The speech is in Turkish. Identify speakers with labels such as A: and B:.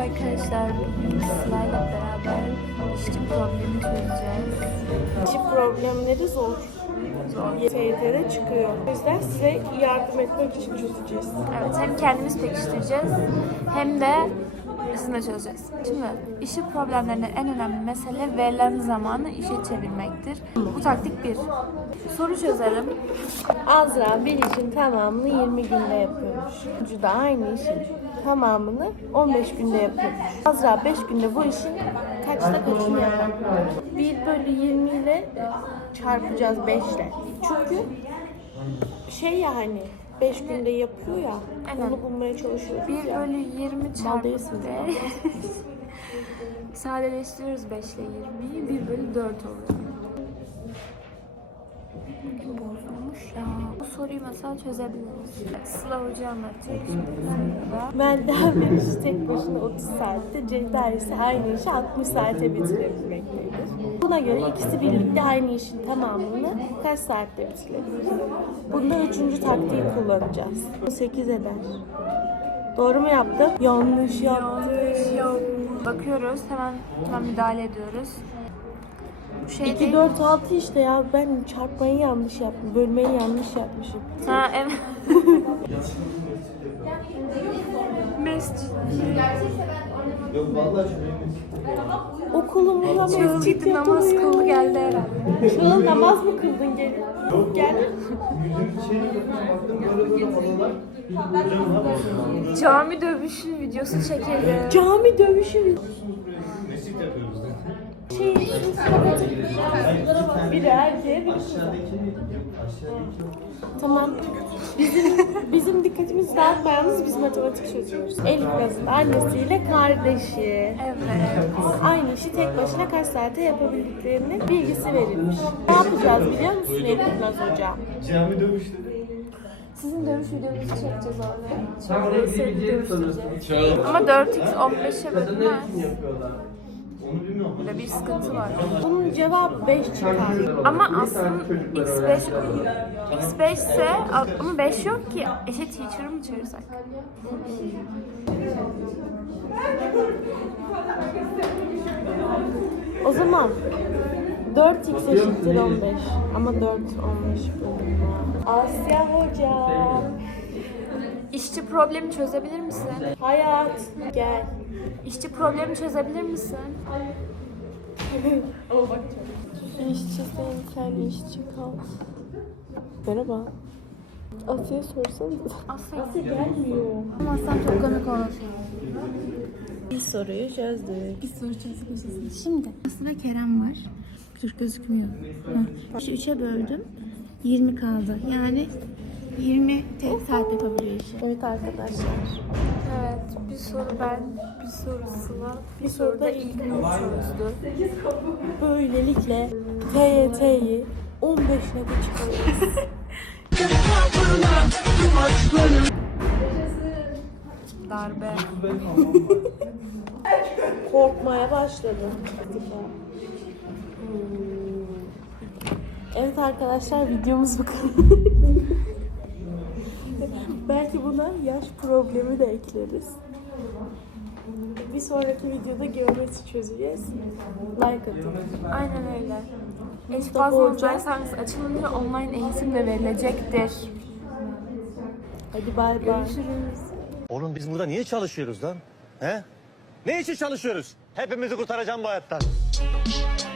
A: arkadaşlar, bugün Sıla'yla beraber işçi problemi çözeceğiz.
B: İşçi problemleri zor. YT'de çıkıyor. O yüzden size yardım etmek için çözeceğiz.
A: Evet, hem kendimiz pekiştireceğiz hem de sizinle çözeceğiz. Şimdi işçi problemlerinde en önemli mesele verilen zamanı işe çevirmektir. Bu taktik 1. Soru çözelim.
B: Azra bir işin tamamını 20 günde yapıyormuş. Ucu da aynı işin tamamını 15 günde yapıyormuş. Azra 5 günde bu işin kaçta kaçını yapar? 1/20 ile çarpacağız 5 ile. Çünkü şey ya hani 5 günde yapıyor ya,
A: Aynen.
B: onu bulmaya çalışıyoruz.
A: 1/20 çarpı
B: değilsiniz
A: 5. Sadeleştiriyoruz 5 ile 20'yi. 1/4 oluyor. Bozulmuş ya. Bu soruyu mesela çözebiliriz. Sıla Hoca anlatacak şimdi bu soruda.
B: Melda bir işi tek başına 30 saatte, Ceyda ise aynı işi 60 saate bitirebilmektedir. Buna göre ikisi birlikte aynı işin tamamını kaç saatte bitirebilir? Bunda 3. taktiği kullanacağız. Bu 8 eder. Doğru mu yaptım? Yanlış yaptım.
A: Bakıyoruz, hemen müdahale ediyoruz. Bu şey
B: 2,
A: değil.
B: 4, 6 işte ya, ben çarpmayı yanlış yaptım, bölmeyi yanlış yapmışım.
A: Ha evet. Mescid.
C: Yok vallahi
B: Okulumda
A: Çığıl
B: mescit
A: gitti, namaz
B: yapılıyor.
A: kıldı geldi herhalde.
B: Çığıl namaz mı kıldın gelin?
C: Yok
B: Geldin.
C: yüzüm şey baktım böyle havalar. Hocam ne yapıyorsunuz?
A: Cami dövüşü videosu çekelim.
B: Cami dövüşü.
C: Mescit yapıyoruz da.
B: Şey, biri erkeğe, biri
C: Aşağıdaki
B: tamam. Bizim dikkatimizi dağıtmayalım, biz matematik çözüyoruz. Elif Naz'ın annesiyle kardeşi.
A: Evet.
B: Aynı işi tek başına kaç saate yapabildiklerinin bilgisi verilmiş. Ne yapacağız biliyor musun Elif Naz hocam?
C: cami dövüşleri.
A: Sizin dövüş videonuzu çekeceğiz orada.
C: Sen oraya gidebileceğini sanıyorsun.
A: Ama 4x 15'e bölünmez.
C: Yapıyorlar. Onu bilmiyorum.
A: Burada bir sıkıntı var.
B: Bunun cevabı 5 çıkar.
A: Ama aslında x5 ise ama 5 yok ki. Eşit teacher'ı mı çağırsak?
B: O zaman 4x eşittir 15. Ama 4, 15 bölünmez. Asya hocam.
A: İşçi problemi çözebilir misin?
B: Hayat gel.
A: İşçi problemi çözebilir misin?
B: İşçisin sen, işçi kal. Merhaba. Asya'ya sorsanız. Asya gelmiyor.
A: Ama sen çok komik olursun.
B: Bir soruyu çözdük.
A: Bir soru çözüm. Şimdi aslında Kerem var. Dur gözükmüyor. İşte 3'e böldüm. 20 kaldı. Yani 20 tek saat yapabiliyor işi.
B: Evet arkadaşlar.
A: Evet. Bir soru ben, bir soru Sıla,
B: Bir soru da
A: İlknur çözdü.
B: Böylelikle TYT'yi 15'ine de çıkarıyoruz.
A: Darbe.
B: Korkmaya başladım. Evet arkadaşlar, videomuz bu kadar. Belki buna yaş problemi de ekleriz. Bir sonraki videoda geometri çözeceğiz. Like atın.
A: Aynen öyle.
B: Mustafa
A: Eşbaz
B: Hoca.
A: online servisi açılınca online eğitim de verilecektir.
B: Hadi bay bay.
A: Görüşürüz.
D: Oğlum biz burada niye çalışıyoruz lan? He? Ne için çalışıyoruz? Hepimizi kurtaracağım bu hayattan.